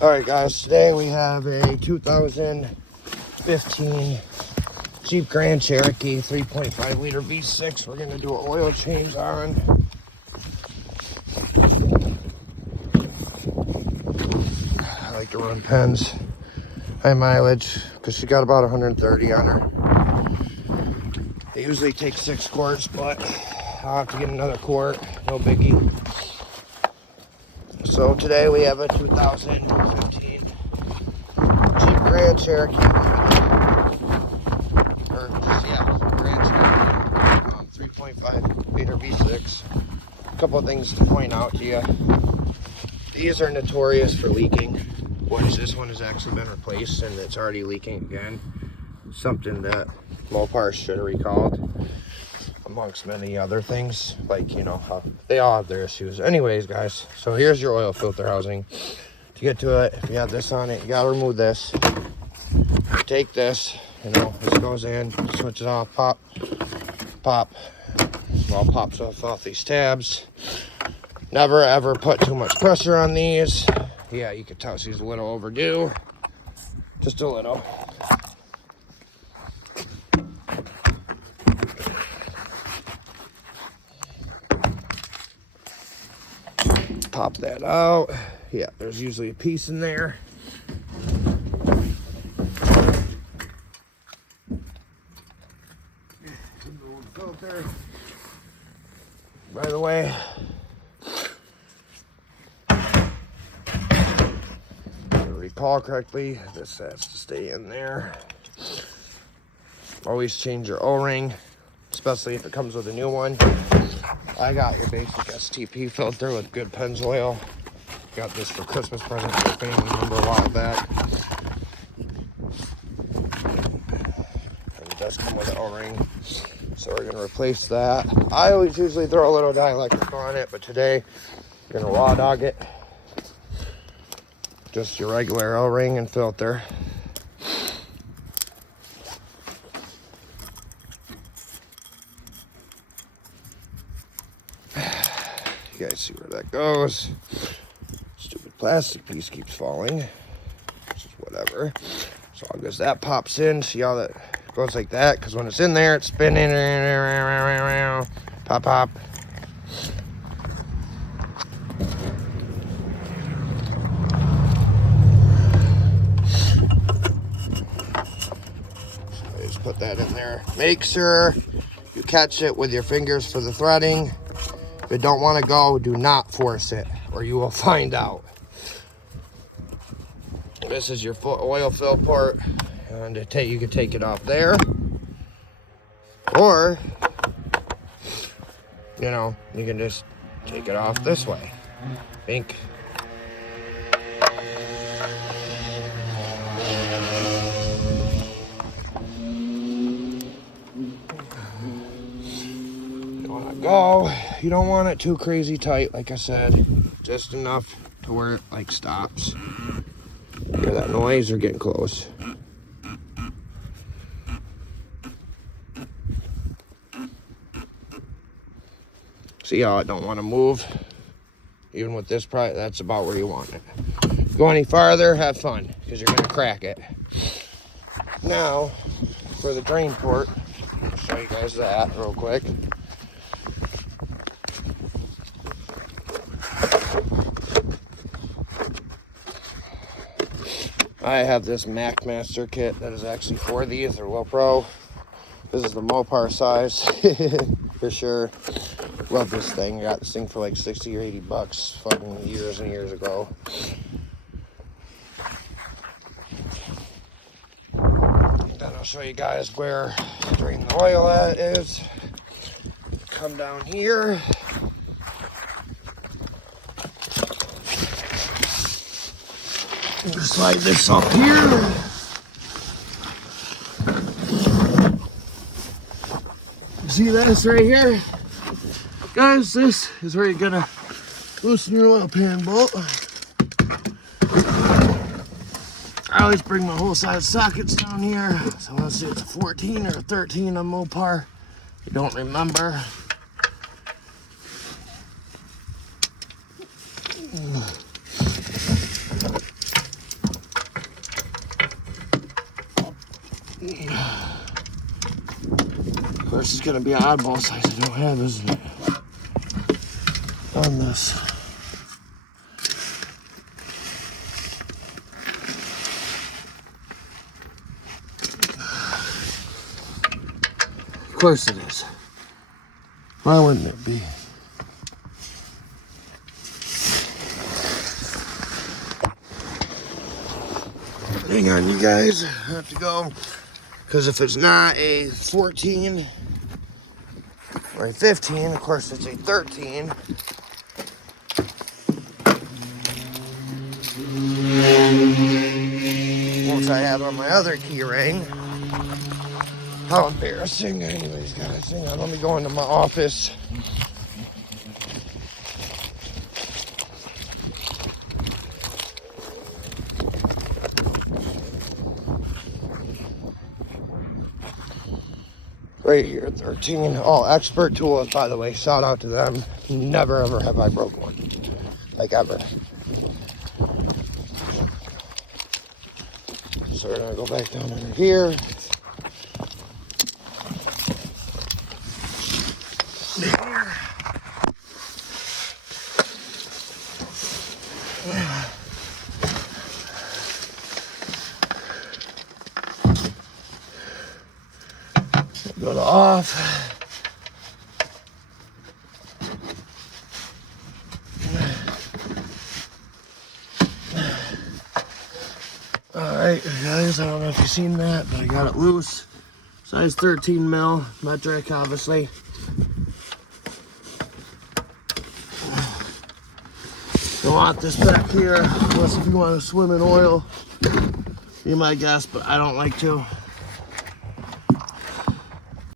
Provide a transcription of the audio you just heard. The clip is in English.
Alright guys, today we have a 2015 Jeep Grand Cherokee 3.5 liter V6 we're going to do an oil change on. I like to run Pens high mileage because she got about 130 on her. They usually take 6 quarts, but I'll have to get another quart, no biggie. So today we have a 2015 Jeep Grand Cherokee, Grand Cherokee, 3.5 liter V6. A couple of things to point out to you. These are notorious for leaking, which this one has actually been replaced and it's already leaking again. Something that Mopar should have recalled, amongst many other things, like, you know, how they all have their issues. Anyways, guys, so here's your oil filter housing. To get to it, if you have this on it, you gotta remove this. Take this, you know, this goes in, switch it off, pop, pop. All pops off these tabs. Never ever put too much pressure on these. Yeah, you can tell she's a little overdue. Just a little. Pop that out. Yeah, there's usually a piece in there. Filter. By the way, if I recall correctly, this has to stay in there. Always change your O-ring, especially if it comes with a new one. I got your basic STP filter with good Pens oil. Got this for Christmas present for a family member a while back. And it does come with an O-ring, so we're gonna replace that. I always usually throw a little dielectric on it, but today we're gonna raw dog it. Just your regular O-ring and filter. You guys see where that goes. Stupid plastic piece keeps falling. Which is whatever. So long as that pops in, see how that goes like that? Because when it's in there, it's spinning. Pop, pop. So just put that in there. Make sure you catch it with your fingers for the threading. If you don't want to go, do not force it, or you will find out. This is your oil fill port, and you can take it off there, or, you know, you can just take it off this way. Think. You don't want it too crazy tight, like I said, just enough to where it like stops. Hear that noise? We're getting close. See how I don't want to move? Even with this price, that's about where you want it. Go any farther, have fun, because you're gonna crack it. Now, for the drain port, I'll show you guys that real quick. I have this Mac Master kit that is actually for these. They're low pro. This is the Mopar size for sure. Love this thing. I got this thing for like 60 or 80 bucks fucking years and years ago. Then I'll show you guys where drain the oil at is. Come down here. Slide this up here. See this right here? Guys, this is where you're gonna loosen your oil pan bolt. I always bring my whole size sockets down here. So let's see, it's a 14 or a 13 on Mopar. I don't remember. course, it's gonna be an oddball size I don't have, isn't it? On this. Of course it is. Why wouldn't it be? Hang on, you guys. I have to go. Because if it's not a 14 or a 15, of course it's a 13. Which I have on my other key ring. How embarrassing. Anyways, guys, hang on. Let me go into my office. Right here, 13. Oh, Expert Tools, by the way. Shout out to them. Never, ever have I broke one. Like, ever. So we're going to go back down under here. Go to off. Alright, guys, I don't know if you've seen that, but I got it loose. Size 13 mil, metric, obviously. Don't want this back here, unless if you want to swim in oil. Be my guess, but I don't like to.